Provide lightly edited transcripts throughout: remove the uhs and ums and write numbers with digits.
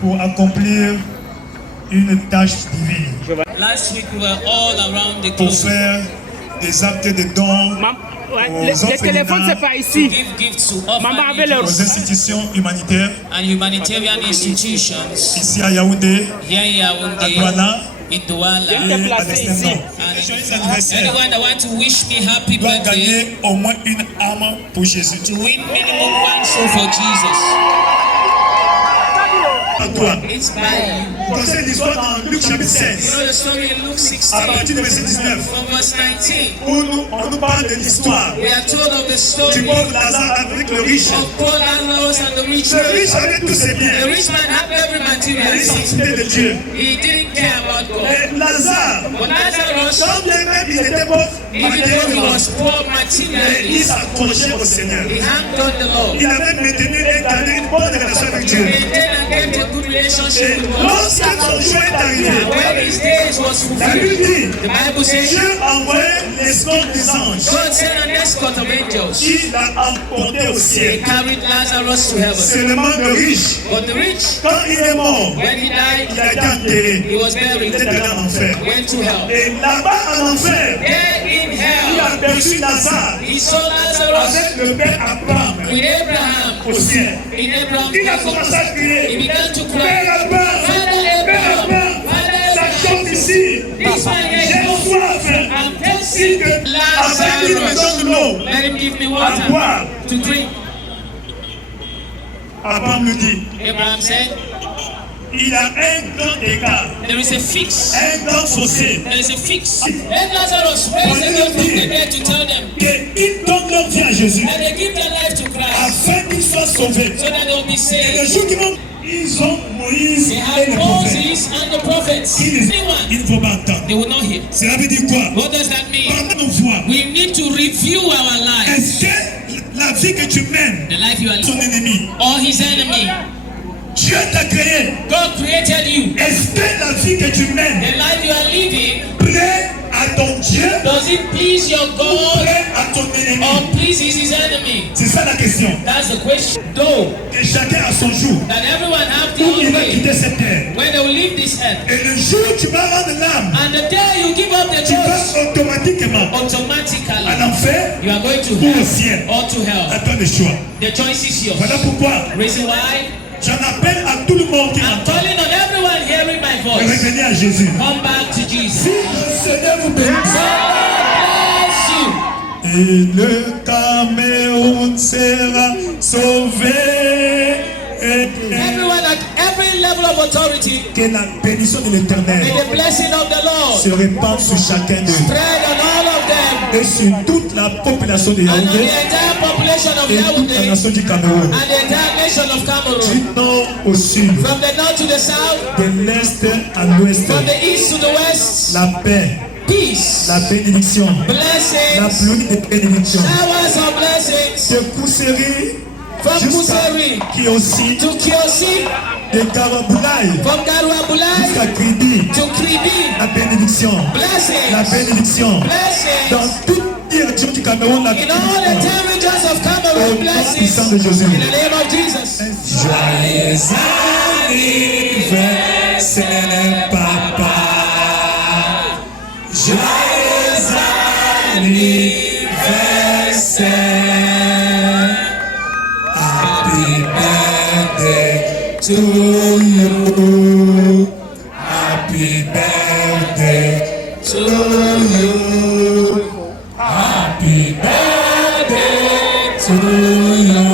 Pour accomplir une tâche divine. Last week we were all around the pour globe. faire des actes de dons le téléphone c'est pas ici. To give gifts to Maman avait le... aux institutions humanitaires and humanitarian institutions ici à Yaoundé, here in à Yaoundé, Douala in Douala, et à l'extérieur. and Joyeux anniversaire anyone that want to wish me happy doit birthday gagner au moins une âme pour Jésus. to win minimum one soul for Jesus. À toi. It's by you. Dans cette histoire dans Luc chapitre You 16, know the story in Luke à partir 16 du verset 19, from verse 19. où on nous parle de l'histoire We are told of the story du pauvre Lazare avec le riche. of Paul Lazarus and the rich Le man. riche avait tous ses The biens. rich man had every Il material. s'occupait de Dieu. He didn't care about God. Et Lazare, But Lazarus, quand bien même il était pauvre, even though he matériellement, was poor il materially, s'accrochait au Seigneur. he hanged on the Lord. Il avait maintenu et gardé une bonne relation avec Dieu. Maintain and kept a good Et relationship with God. lorsque son jour est arrivé, When his days was la Bible fulfilled, dit, the Bible says Dieu a envoyé l'escorte des anges God sent an escort of angels. qui l'a emporté au They ciel. carried Lazarus to heaven. Seulement le riche, But the rich, quand il est mort, when he died, il a été enterré. he was Il buried. est allé en enfer. He went to hell. Et là-bas en enfer, There in il hell, a aperçu Lazare he saw Lazarus avec le père Abraham with Abraham au ciel. in Abraham's Il a bosom. commencé à He crier, began to Père cry, Abraham, Father Père Abraham, Abraham, Father ça Abraham, chante ici. this man J'ai here soif. I'm Si thirsty. que afin qu'il me Lazarus, donne de l'eau let him give me à water boire. to drink. Abraham lui dit, Abraham said, il a un grand écart, there is a fix. un grand fossé. There is a fix. Then Lazarus raised them up from the dead to tell them Qu'ils donnent leur vie à Jésus that they give their life to Christ afin qu'ils soient sauvés. so that they will be Et le saved. jour qui vont, ils ont Moïse They et have les prophètes. Moses and the prophets. Anyone, Il ne faut pas attendre. they will not hear. Cela veut dire quoi? What does that mean? Pendant nos voix, We need to review our lives. est-ce que la vie que tu mènes, The life you are son living, ennemi, or his enemy. Dieu t'a créé. God created you. Est-ce que la vie que tu mènes The life you are living, plaît à ton Dieu, does it please your God plaît à ton ennemi? or pleases his enemy? C'est ça la question. That's the question. Though Et chacun a son jour that everyone have their où il own va way quitter cette terre. when they will leave this earth. Et le jour où tu vas rendre l'âme, And the day you give up the tu ghost, vas automatiquement automatically à l'enfer you are going to ou au hell ciel. or to À hell. toi le choix. The choice is yours. Voilà pourquoi Reason why j'en appelle à tout le monde qui I'm m'entend. calling on everyone hearing my voice. Revenez à Jésus. Come back to Jesus. Si le Seigneur vous bénisse. Bless you. Et le Cameroun sera sauvé. Everyone at every level of authority, Que la bénédiction de may l'Éternel the blessing of the Lord se répande sur chacun d'eux spread on all of them et sur toute la population de and on the Yaoundé entire population of et toute la Yaoundé nation du Cameroun. and the entire nation of Cameroon. Du nord au sud, From the north to the south, de l'est à l'ouest, from the east to the west, la paix, peace, la bénédiction, la blessings, pluie de bénédiction, showers of blessings, de Kousséry from jusqu'à Kousséry Kiosi, to Kiosi, de Karaboulaye from Garouabulai jusqu'à Kribi, to Kribi, la bénédiction, la blessings, bénédiction. blessings, Dans toute direction du Cameroun, la in all the bénédiction. 10 regions of Cameroon, Au nom blessings, puissant de Jésus. in the name of Jesus. Joyeux anniversaire, papa. Joyeux anniversaire. Happy birthday to you. Happy birthday to you. Happy birthday to you,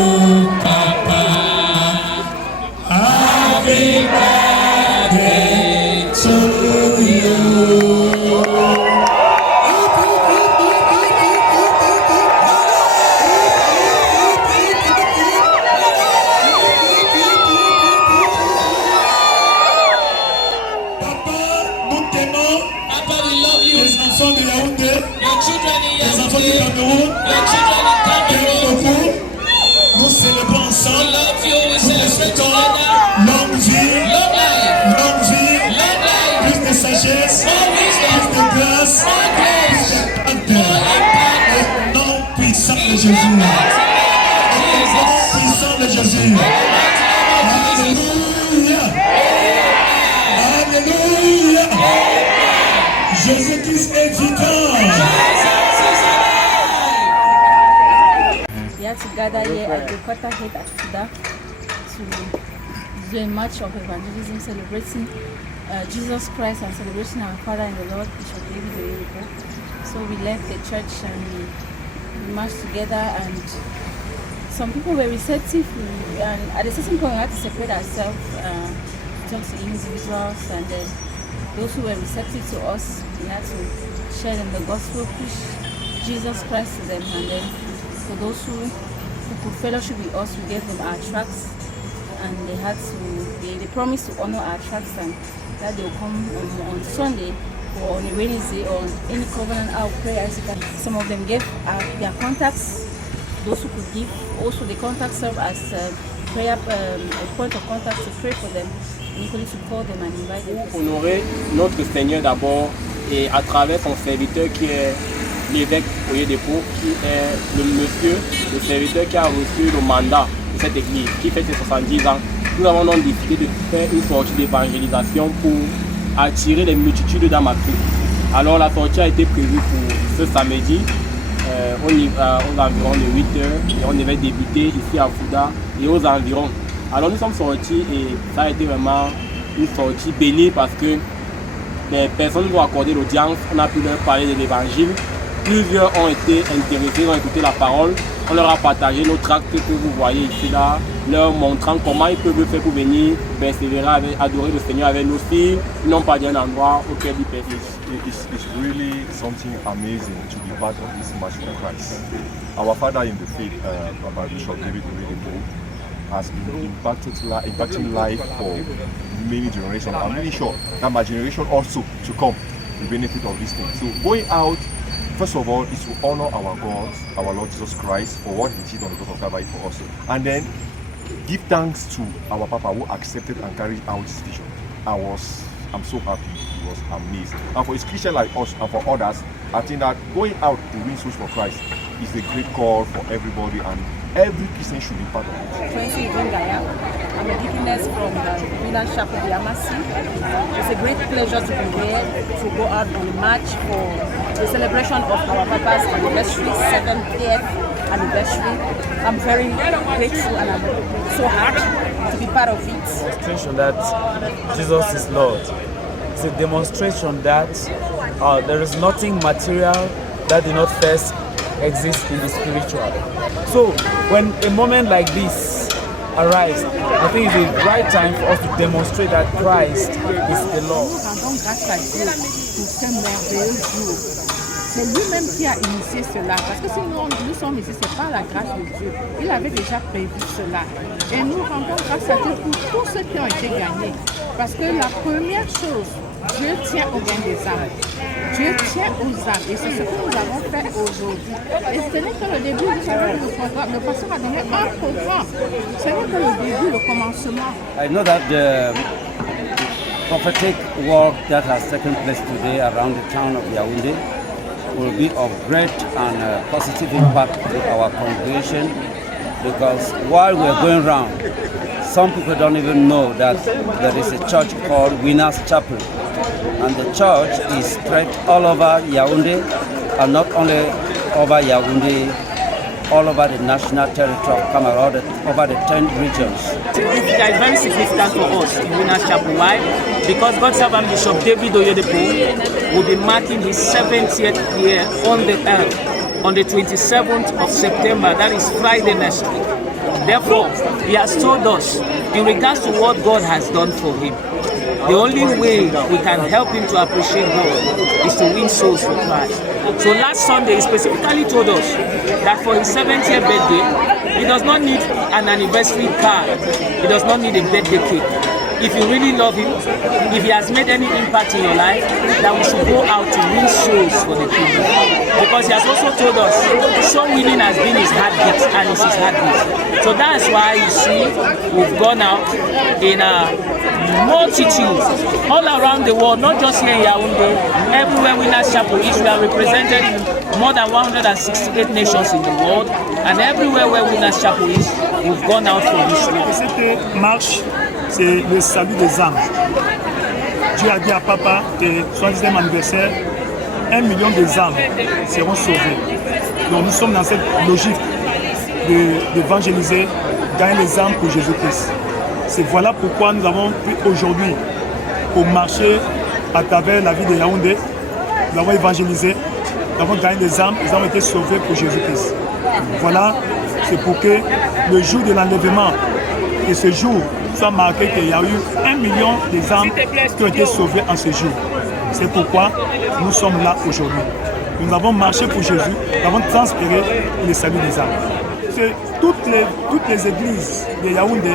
Papa. Happy birthday to you. Papa, nous t'aimons. Papa, we love you. Les enfants de Yaoundé, Your children in les enfants du Yaoundé, Cameroun, your children in t'aiment Cameroon, beaucoup. Nous célébrons we ensemble. love you. We Nous celebrate souhaitons together. longue vie, Long life, longue vie, long life, plus de sagesse, more plus wisdom, de grâce, more plus grace, d'impact. more impact. Au nom puissant de Jésus. Jesus. Puissant de Jésus. Alléluia. Alléluia. Jésus-Christ est vivant. We are together here at the quarter head at Fuda to do a march of evangelism celebrating Jesus Christ and celebrating our Father in the Lord, Bishop David Oyedepo. So we left the church and we marched together, and some people were receptive, and at a certain point we had to separate ourselves, talk to individuals, and then those who were receptive to us, we had to share them the gospel, preach Jesus Christ to them, and then for those who could fellowship with us, we gave them our tracts, and they promised to honor our tracts, and that they will come on Sunday or on a Wednesday or on any covenant hour prayers. Some of them gave their contacts, those who could give. Also, the contacts serve as prayer, a point of contact to pray for them, and equally to call them and invite them. Honorer notre Seigneur d'abord, et à travers son serviteur qui est l'évêque Oyedepo, qui est le serviteur qui a reçu le mandat de cette église, qui fait ses 70 ans. Nous avons donc décidé de faire une sortie d'évangélisation pour attirer les multitudes dans ma Christ. Alors la sortie a été prévue pour ce samedi aux environs de 8 h, et on devait débuter ici à Fuda et aux environs. Alors nous sommes sortis et ça a été vraiment une sortie bénie parce que les personnes nous ont accordé l'audience, on a pu leur parler de l'évangile. Plusieurs ont été intéressés, ont écouté la parole. On leur a partagé nos tracts que vous voyez ici là, leur montrant comment ils peuvent faire pour venir persévérer, adorer le Seigneur avec nos filles. Ils n'ont pas d'un endroit auquel ils persistent. It's really something amazing to be part of this march for Christ. Our father in the faith, Bishop David Oyedepo, has been impacting life for many generations. I'm really sure that my generation also to come will benefit of this thing. So going out, first of all, is to honor our God, our Lord Jesus Christ, for what He did on the cross of Calvary for us, and then give thanks to our Papa who accepted and carried out this vision. I'm so happy. It was amazing. And for a Christian like us and for others, I think that going out to win souls for Christ is a great call for everybody, and every Christian should be part of it. Tracy Ivengaya. I'm a deaconess from Village Chapel Yamasi. It's a great pleasure to be here to go out on a march for the celebration of our Papa's anniversary, 70th anniversary. I'm very grateful and I'm so happy to be part of it. That Jesus is Lord. It's a demonstration that there is nothing material that did not first exist in the spiritual. So when a moment like this arrives, I think it's the right time for us to demonstrate that Christ is the Lord. Nous rendons grâce à Dieu pour ce merveilleux jour. C'est lui-même qui a initié cela. Parce que si nous sommes ici, c'est par la grâce de Dieu. Il avait déjà prévu cela. Et nous rendons grâce à Dieu pour tous ceux qui ont été gagnés. Parce que la première chose, Dieu tient au gain des âmes. Dieu tient aux âmes. Et c'est ce que nous avons fait aujourd'hui. Et ce n'est que le début, vous savez, le pasteur a donné un programme. Ce n'est que le début, le commencement. I know that the prophetic work that has taken place today around the town of Yaoundé will be of great and positive impact to our congregation, because while we're going around, some people don't even know that there is a church called Winners Chapel, and the church is spread all over Yaoundé, and not only over Yaoundé, all over the national territory of Cameroon, over the 10 regions. That is very significant for us in Winners Chapel. Why? Because God's servant Bishop David Oyedepo will be marking his 70th year on the earth on the 27th of September. That is Friday next week. Therefore, he has told us, in regards to what God has done for him, the only way we can help him to appreciate God is to win souls for Christ. So last Sunday, he specifically told us that for his 70th birthday, he does not need an anniversary card. He does not need a birthday cake. If you really love him, if he has made any impact in your life, that we should go out to win souls for the kingdom. Because he has also told us, so willing has been his heartbeat and is his heartbeat. So that's why you see we've gone out in a multitude all around the world, not just here in Yaoundé, everywhere Winners Chapel is. We are represented in more than 168 nations in the world, and everywhere where Winners Chapel is, we've gone out for this week. Cette marche, c'est le salut des âmes. Dieu a dit à Papa que son 10e anniversaire, 1 million des âmes seront sauvées. Donc nous sommes dans cette logique d'évangéliser, gagner les âmes pour Jésus-Christ. C'est voilà pourquoi nous avons pris aujourd'hui pour marcher à travers la vie de Yaoundé. Nous avons évangélisé, nous avons gagné des âmes, nous avons été sauvés pour Jésus-Christ. Voilà, c'est pour que le jour de l'enlèvement, que ce jour soit marqué qu'il y a eu 1 million des âmes qui ont été sauvées en ce jour. C'est pourquoi nous sommes là aujourd'hui. Nous avons marché pour Jésus, nous avons transféré le salut des âmes. Toutes les églises de Yaoundé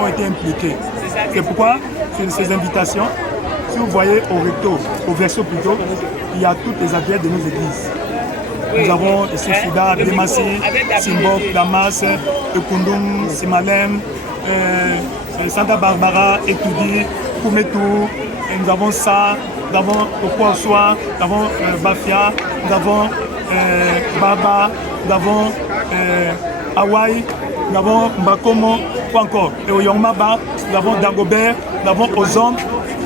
ont été impliquées. C'est pourquoi, sur ces invitations, si vous voyez au recto, au verso plutôt, il y a toutes les adresses de nos églises. Nous avons ici Fouda, Demassi, Simbok, Damas, Ekundum, Simalem, Santa Barbara, Etudi, Koumetou, et nous avons ça, nous avons Okwaswa, nous avons Bafia, nous avons Baba, nous avons Hawaï, nous avons Mbakomo, quoi encore, et au Yongmaba, nous avons Dagobert, nous avons Ozon,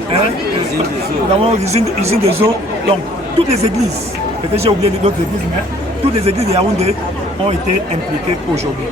nous avons l'usine des eaux. Donc, toutes les églises, peut-être j'ai oublié d'autres églises, mais toutes les églises de Yaoundé ont été impliquées aujourd'hui.